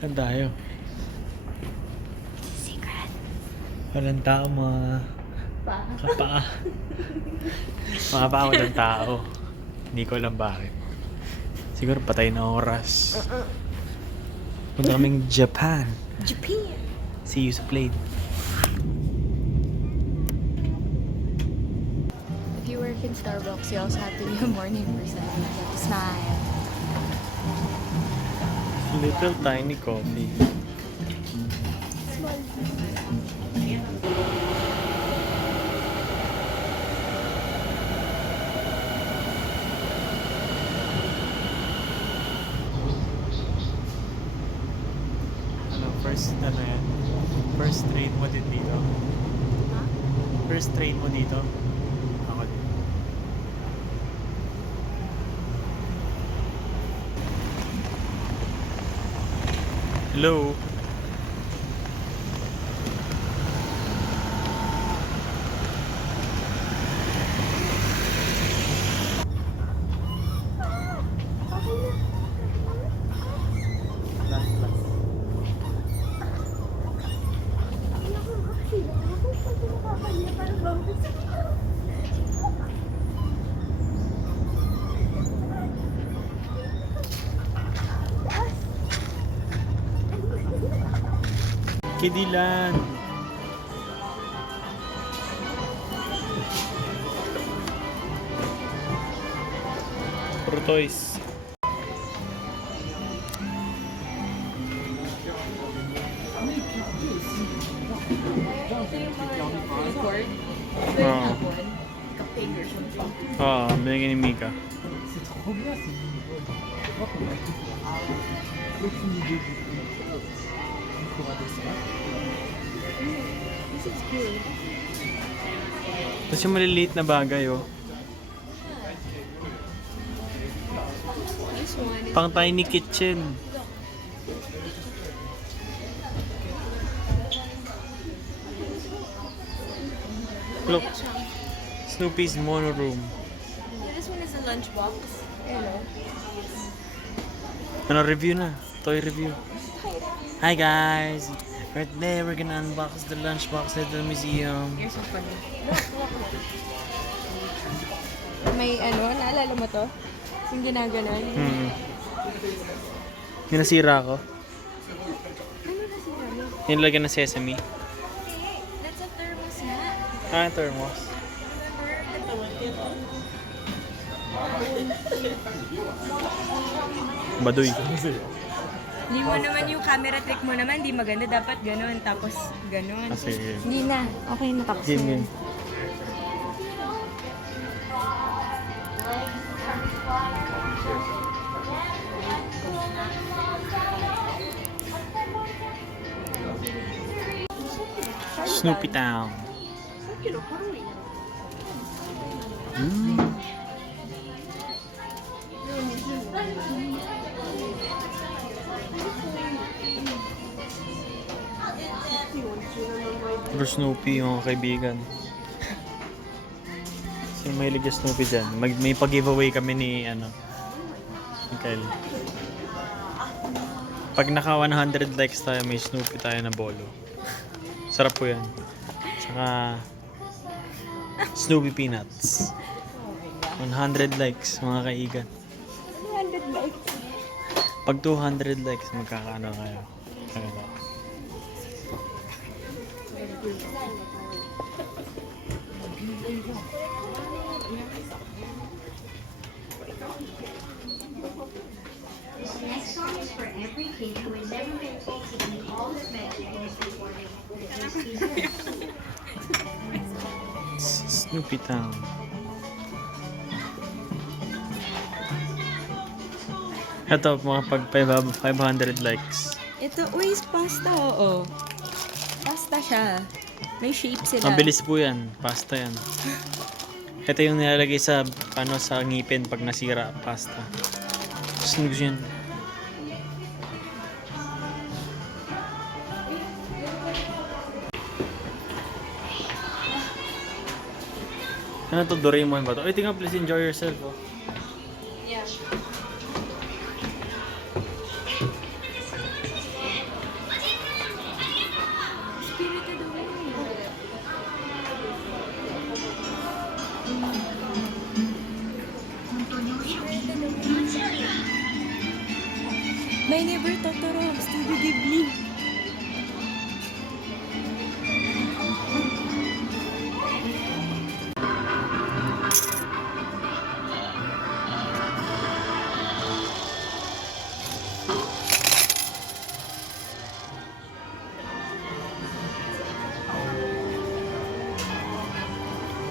Saan tayo? Secret. Walang tao, mga kapaa. Mga kapaa, walang tao. Hindi ko alam bakit. Siguro patay na oras. Punta kaming Japan. Japan. See you sa plane. If you work in Starbucks, you also have to be a morning person. You have to smile. Little tiny coffee. First, ano yan? First train mo din dito? Huh? First train mo dito? Ako din. Hello? Kidilan! Puro toys. Record. Oo. Kapag or something. Oo, binigyan ni Mika. This is cool. Tapos yung maliliit na bagay, oh. This one is Pang tiny kitchen. Look, Snoopy's mono room. this one is a lunchbox. Hello. Ano, review na. Toy review. Hi guys! Right there, we're gonna unbox the lunchbox at the museum. You're so funny. May ano, naalala mo to? Yung ginaganon. Yung nasira ko. Ano na sila mo? Yung lagyan ng sesame. That's a thermos nga. Thermos. Baduy. Hindi mo naman yung camera trick mo naman, di maganda. Dapat ganon, tapos ganon. Sige. Hindi na. Okay na, tapos Game na. yun. Snoopy Town. For Snoopy, yung mga kaibigan. Kasi mahilig yung Snoopy dyan. May pag-giveaway kami ni, Mikael. Pag naka 100 likes tayo, may Snoopy tayo na bolo. Sarap po yan. Tsaka, Snoopy Peanuts. 100 likes, mga kaigan. 100 likes. Pag 200 likes, magkakaano kayo. Ano ba? Next song is for every kid who has never been told to be all that magic is before they Snoopy Town. Ito, mga pag 500 likes. Ito, uy, pasta, oo. Pasta siya. May shape sila. Mabilis po yan. Pasta yan. Ito yung nilalagay sa, sa ngipin pag nasira pasta. Snooze yan. Ano to? Doraemon ba to? Ay, tingnan, please enjoy yourself. Oh. Yeah. Totoro, Studio Ghibli.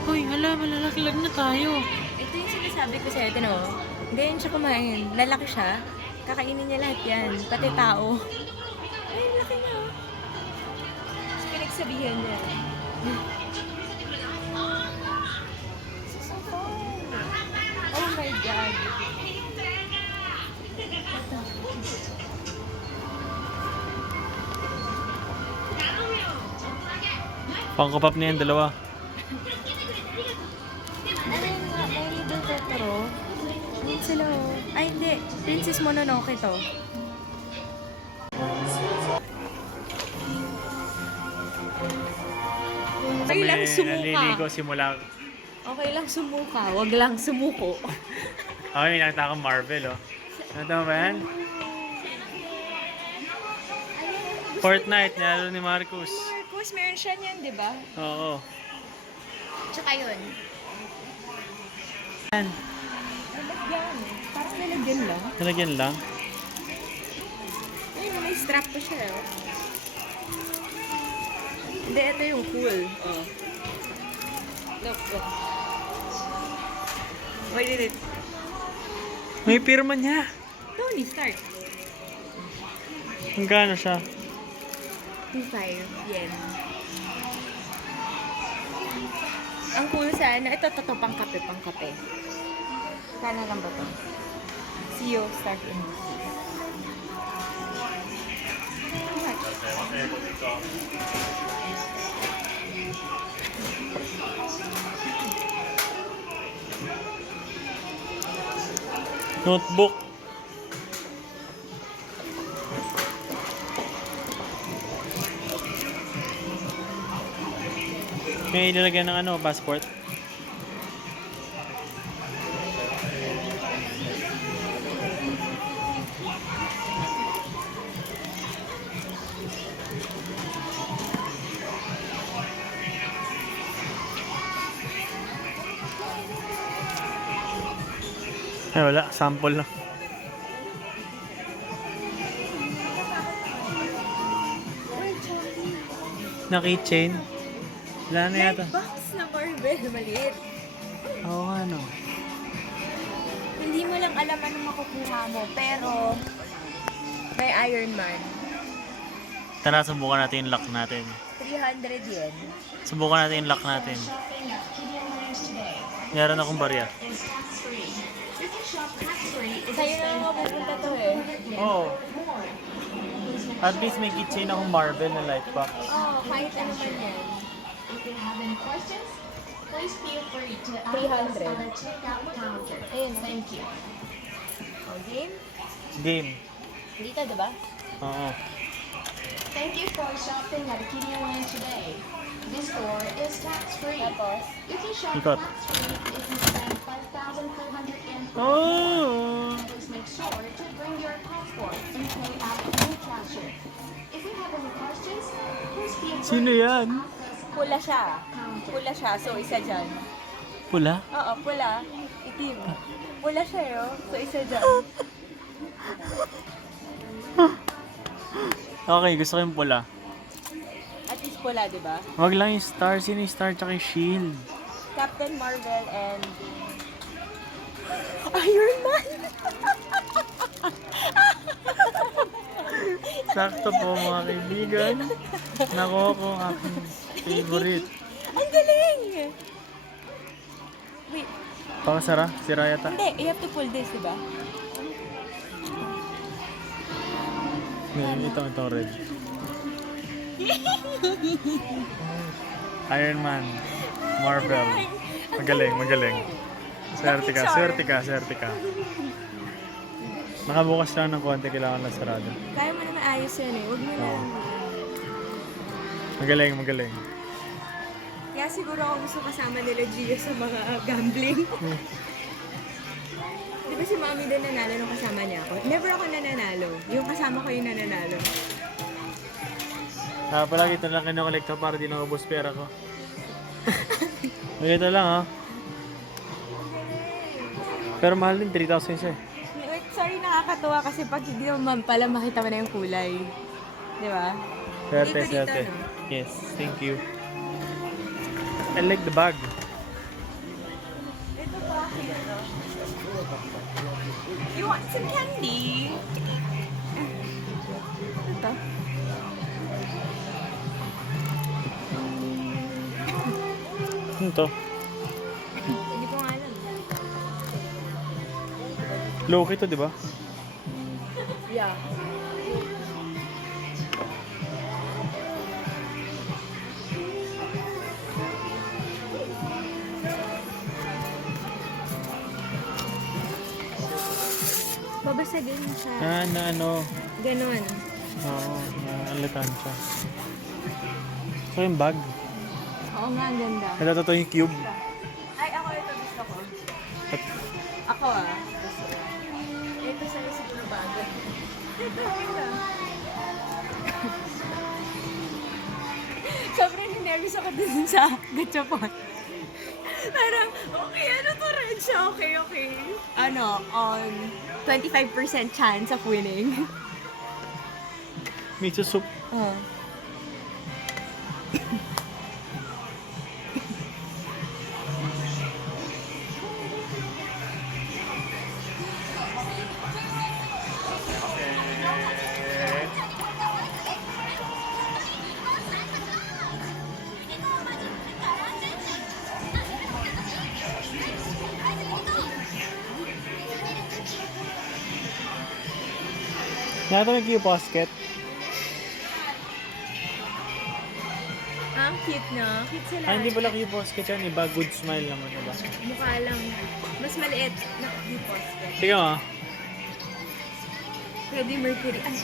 Hoy, hala, malalaklag na tayo. Ito yung sinasabi ko sa'yo, ito no. Hindi yan siya kumain. Lalaki siya. Kakainin niya lahat yan. Pati tao. Ay, laki niya. Oh. Tapos pinagsabihan niya. This is so fun. Oh my God. Pangkapap na yan, dalawa. Ano yung mga My Little Totoro? Yun sila oh. Ay, hindi. Princess Mononoke to. Okay lang sumuka. Naliligo simula. Okay lang sumuka. Wag lang sumuko. Okay, may nakita akong Marvel, oh. Ano ba yan? Fortnite, nalaro ni Marcus. Marcos, meron siya niyan, di ba? Oo. Tsaka yun. Yan. Lalagyan. Parang lalagyan lang. Nalagyan lang. Ay, may strap pa siya. Oh. Hindi, ito yung cool. Oh. Look, look. Wait a minute. May pirma niya. Tony Stark. Hanggang siya. 2.5 yen. Ang cool sana, ito, pangkape, pangkape. Kano lang ba to? CEO Stark Industries. Notebook. May ilalagay ng ano, passport. Ay, wala. Sample lang. Na keychain. Wala na yata. Box na Marvel, maliit. Oo nga, no. Hindi mo lang alam anong makukuha mo, pero may Iron Man. Tara, subukan natin yung lock natin. 300 yen. Subukan natin yung lock natin. Meron akong barya. Sa'yo na nga pupunta to eh. Oo. At least may keychain akong Marvel na light box. Oo, kahit ano man yan. If you have any questions, please feel free to ask 300. us on the checkout counter. Ayun. Thank you. O, game? Game. Dito, diba? Oo. Thank you for shopping at Kiniwan today. This store is tax-free. Tapos, You can shop Ikot. tax-free if you spend 5,500 yen per Oh! Please make sure to bring your passport and pay at the cashier. If you have any questions, please feel free Sino yan? to ask us pula siya. counter. Pula siya, so isa dyan. Pula? Oo, pula. Itim. Pula siya yun, so isa dyan. Okay, gusto ko yung pula. At least pula, diba? Wag lang yung star. Sino yung star tsaka yung shield? Captain Marvel and Iron Man! Sakto po mga kaibigan. Nakuha ko ang aking favorite. Ang galing! Wait, Pakasara, si Rayata. hindi. You have to pull this, diba? Ngayon, ito red. Iron Man. Marvel. Magaling, magaling. Swerte ka, swerte ka, swerte ka. Nakabukas lang ng konti, kailangan lang sarado. Kaya mo naman ayos yan eh. Huwag mo na. Oo. Magaling, magaling. Kaya siguro ako gusto kasama nila Gio sa mga gambling. Di ba si Mami din nanalo nung kasama niya ako? Never ako nananalo. Yung kasama ko yung nananalo. Palagi ito lang kinokolekta para di naubos pera ko. Ito lang ha. Pero mahal din, 3,000 siya. Wait, sorry, nakakatuwa kasi pag hindi naman pala makita mo na yung kulay. Di ba? Swerte, Dito, swerte. no? Yes, thank you. I like the bag. Ito pa, ito. You want some candy? Ito. Ano to? Hindi ko nga alam. Loki to, di ba? Yeah. Babasagin siya. Na ano. Ganon. Oo, naalitan siya. So yung bag. Oo nga, ang ganda. Ito to yung cube. Ay, ako ito gusto ko. At Ako ito sa'yo siguro bago. Ito, ito. Sobrang nervous ako dun sa gachapon. Parang, okay, ano to red siya? Okay, okay. Ano, on 25% chance of winning. miso soup. Oh. Nato may cube basket. Ang cute, no? Cute sila. Hindi pala cube basket yan. Iba good smile naman. Diba? Mukha lang. Mas maliit na cute basket. Tingnan mo. Freddie Mercury. Ay,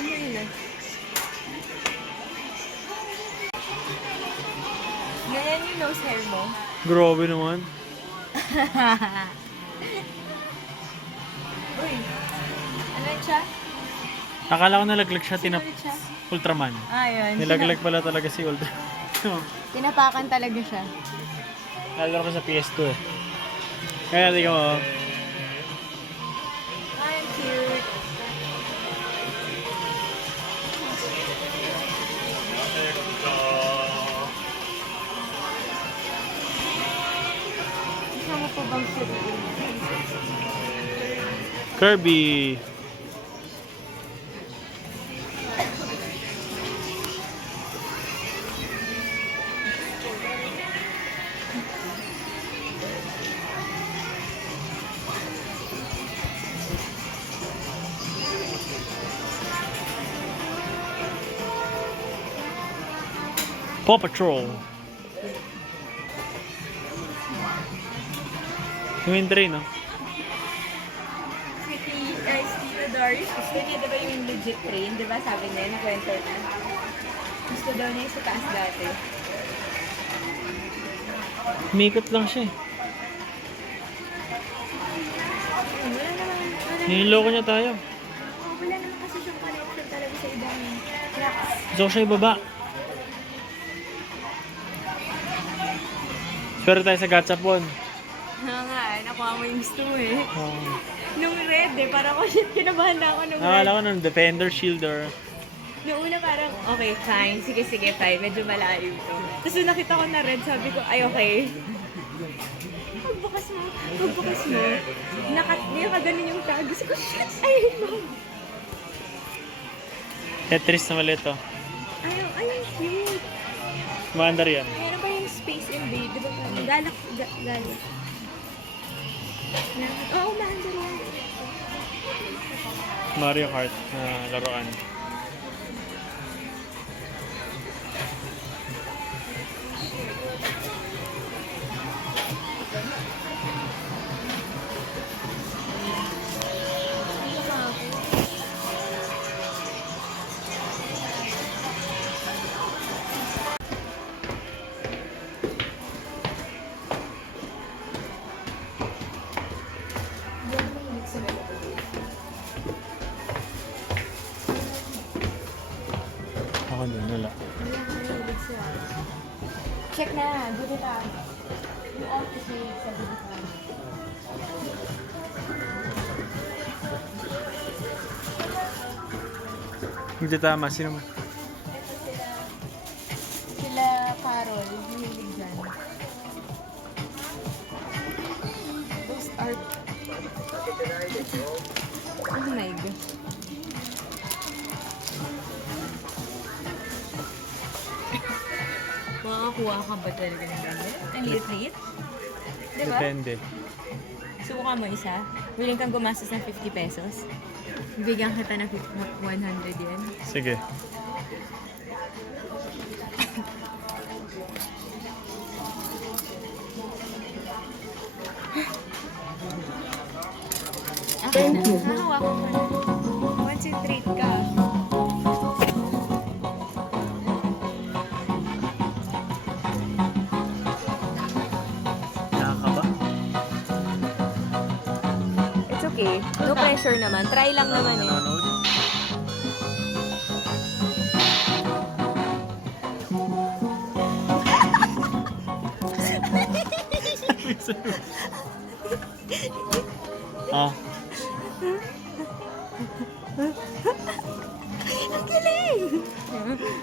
ano yun ah? Ganyan yung nose hair mo. Grabe naman. Uy, ano yun siya? Akala ko nalaglag siya. Ano siya? Ultraman. Ah, yun. Nilaglag pala talaga si Ultraman. Tinapakan talaga siya. Nalaro ko sa PS2 eh. Kaya tingnan mo. Ay, ang cute. Kasama po bang suriin? Kirby. Paw Patrol. Yung train, no? Tito Doris, gusto niya diba yung legit train? Diba sabi niya, nakwento na. Gusto daw niya yung sa taas dati. Umikot lang siya eh. Wala naman. Niloloko niya tayo. Wala naman kasi siyang connection talaga sa ibang tracks. Gusto ko siya ibaba. Swerte tayo sa gachapon. Nga, nakuha mo yung gusto mo eh. Oh. Nung red eh, parang ko shit, kinabahan na ako nung red. Nakala ko ng Defender Shielder. Nung una parang, okay, fine, sige, fine, medyo malayo ito. Tapos nung nakita ko na red, sabi ko, ay okay. Pagbukas mo, nakaganon yung tag. Gusto ko, shit, ayun mo. Tetris na mali ito. Ayun, cute. Maandar yan. Meron pa yung Space Invade, di ba? Galak. Oo, maandar yan. Mario Kart na laruan. Check na, Gudita. Yung office mate sa Gudita. Hindi tama. Sino mo? Sila Carol, mahilig dyan. Those are... Oh my God. Makakakuha ka ba talaga ng ganyan? Ang liit-liit? Diba? Depende. Subukan mo isa. Willing kang gumastos ng 50 pesos. Bigyan kita ng 100 yan. Sige. Okay na. Nakawak ko na. Concentrate ka. Nakakaba? It's okay. No pressure naman. Try lang naman eh. Nanonood? Ah, Ang galing!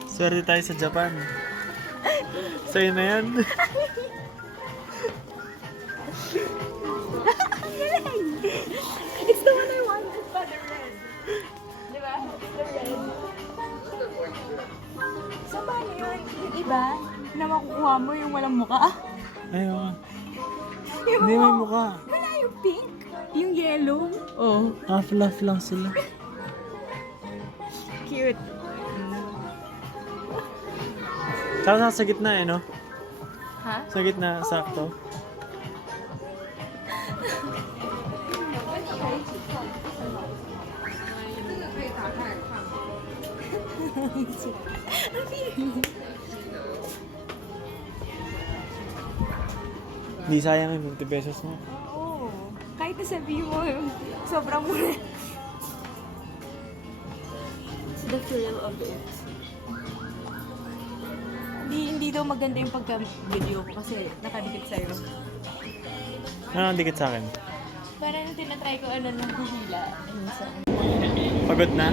swerte tayo sa Japan. Sa'yo na yan. It's the one I wanted pa, the red. Diba? The red. So, paano yun? Yung iba, na makukuha mo yung walang muka? Ayun. Yung Hindi may mukha. Wala yung pink. Yung yellow. Oh. Half-laugh lang sila. Cute. Tapos sa gitna eh, no? Ha? Sa gitna, sakto. Hindi sayang yung 50 pesos mo. Oo. Kahit nasabihin mo, sobrang mura. It's the thrill of it. Hindi daw maganda yung pagka-video ko kasi nakadikit sa'yo. Ano ang dikit sa akin? Parang yung tinatry ko ng hihila. Minsan. Pagod na?